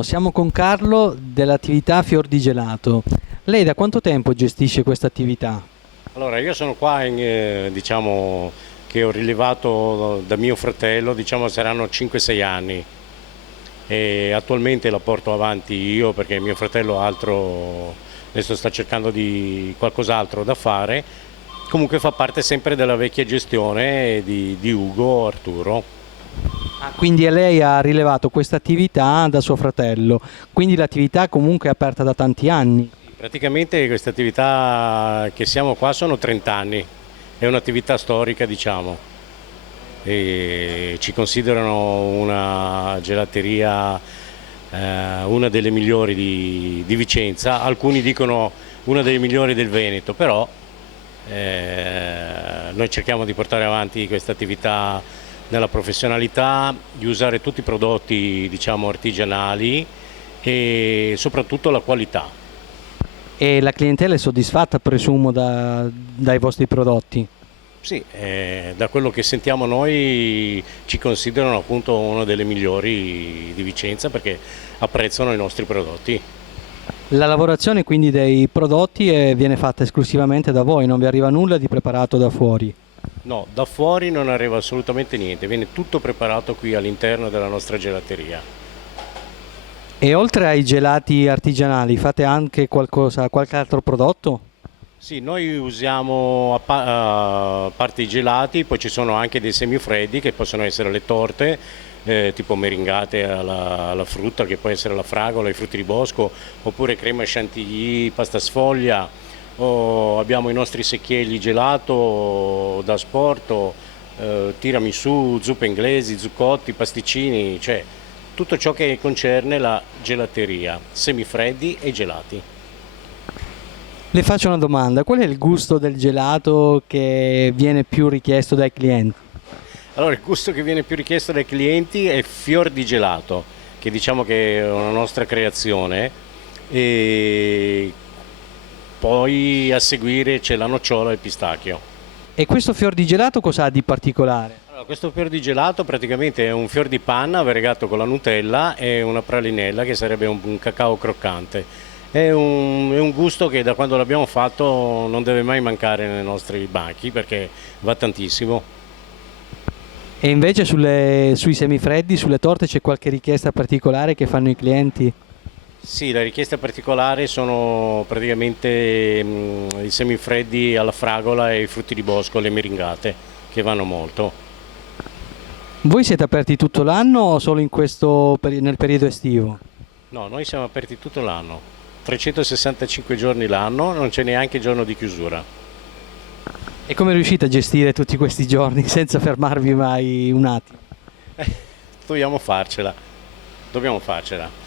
Siamo con Carlo dell'attività Fior di Gelato. Lei da quanto tempo gestisce questa attività? Allora, io sono qua, diciamo, che ho rilevato da mio fratello, diciamo saranno 5-6 anni e attualmente la porto avanti io perché mio fratello altro, adesso sta cercando di qualcos'altro da fare, comunque fa parte sempre della vecchia gestione di Ugo Arturo. Quindi lei ha rilevato questa attività da suo fratello, quindi l'attività comunque è aperta da tanti anni. Praticamente questa attività che siamo qua sono 30 anni, è un'attività storica diciamo, e ci considerano una gelateria, una delle migliori di Vicenza, alcuni dicono una delle migliori del Veneto, però noi cerchiamo di portare avanti questa attività nella professionalità, di usare tutti i prodotti diciamo artigianali e soprattutto la qualità. E la clientela è soddisfatta, presumo, dai vostri prodotti? Sì, da quello che sentiamo noi ci considerano appunto una delle migliori di Vicenza perché apprezzano i nostri prodotti. La lavorazione quindi dei prodotti viene fatta esclusivamente da voi, non vi arriva nulla di preparato da fuori? No, da fuori non arriva assolutamente niente, viene tutto preparato qui all'interno della nostra gelateria. E oltre ai gelati artigianali fate anche qualche altro prodotto? Sì, noi usiamo a parte i gelati, poi ci sono anche dei semifreddi che possono essere le torte, tipo meringate alla frutta, che può essere la fragola, i frutti di bosco, oppure crema chantilly, pasta sfoglia, o abbiamo i nostri secchielli gelato da sport, tiramisù, zuppe inglesi, zuccotti, pasticcini, cioè tutto ciò che concerne la gelateria, semifreddi e gelati. Le faccio una domanda, qual è il gusto del gelato che viene più richiesto dai clienti? Allora, il gusto che viene più richiesto dai clienti è Fior di Gelato, che diciamo che è una nostra creazione, e poi a seguire c'è la nocciola e il pistacchio. E questo fior di gelato cosa ha di particolare? Allora, questo fior di gelato praticamente è un fior di panna variegato con la Nutella e una pralinella che sarebbe un cacao croccante. È un gusto che da quando l'abbiamo fatto non deve mai mancare nei nostri banchi perché va tantissimo. E invece sui semifreddi, sulle torte c'è qualche richiesta particolare che fanno i clienti? Sì, la richiesta particolare sono praticamente i semifreddi alla fragola e i frutti di bosco, le meringate, che vanno molto. Voi siete aperti tutto l'anno o solo nel periodo estivo? No, noi siamo aperti tutto l'anno, 365 giorni l'anno, non c'è neanche giorno di chiusura. E come riuscite a gestire tutti questi giorni senza fermarvi mai un attimo? Dobbiamo farcela, dobbiamo farcela.